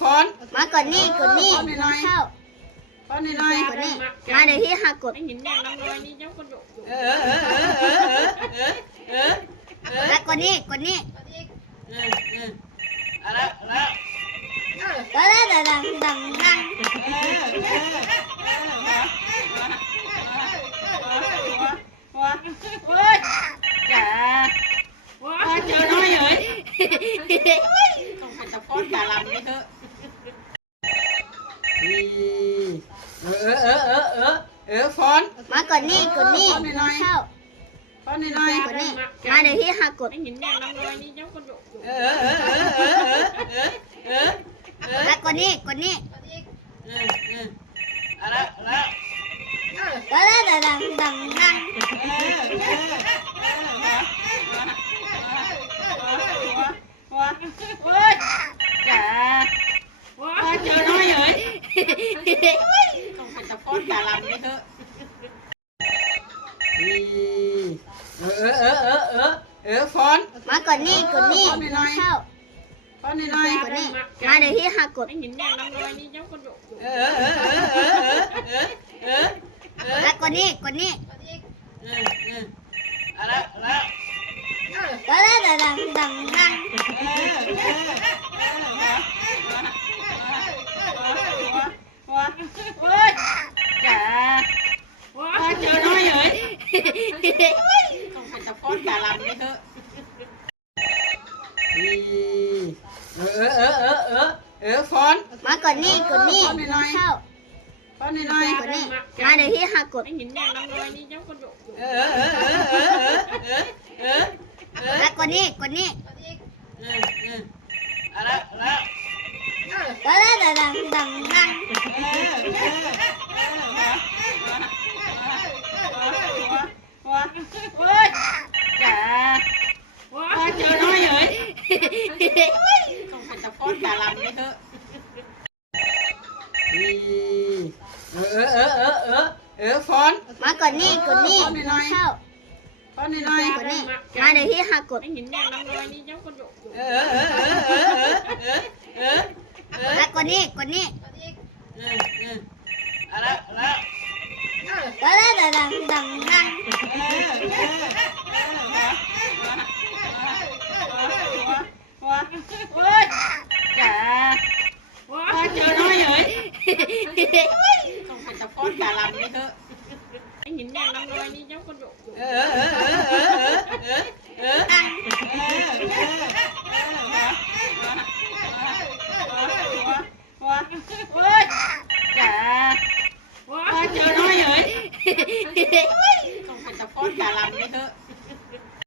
ฟอนมากดนี่เข้าฟอนหน่อยกดนี่มาเดี๋ยวพี่หากดแล้วกดนี่แล้วดังอย่าเจอน้อยเลยต้องเป็นตะฟ้อนตาลำนี่เถอะฟอนมากดนี่เข้าฟอนหน่อยกดนี่มาเดี๋ยวพี่หากดแล้วกดนี่แล้วดังอย่าเจอน้อยเลยต้องเป็นตะฟ้อนตาลำนี่เถอะฟอนมากดนี่เข้าฟอนหน่อยกดนี่มาเดี๋ยวพี่หากดแล้วกดนี่แล้วดังอย่าเจอน้อยเลยต้องเป็นตะฟ้อนตาลำนี่เถอะฟอนมากดนี่เข้าฟอนหน่อยกดนี่มาเดี๋ยวพี่หากดแล้วกดนี่แล้วดังอย่าเจอน้อยเลยต้องเป็นตะฟ้อนตาลำนี่เถอะฟอนมากดนี่เข้าฟอนหน่อยกดนี่มาเดี๋ยวพี่หากดแล้วกดนี่แล้วดังอย่าเจอน้อยเลยต้องเป็นตะฟ้อนตาลำนี่เถอะอย่าเจอน้อยเลยต้องเป็นตะฟ้อนตาลำนี่เถอะ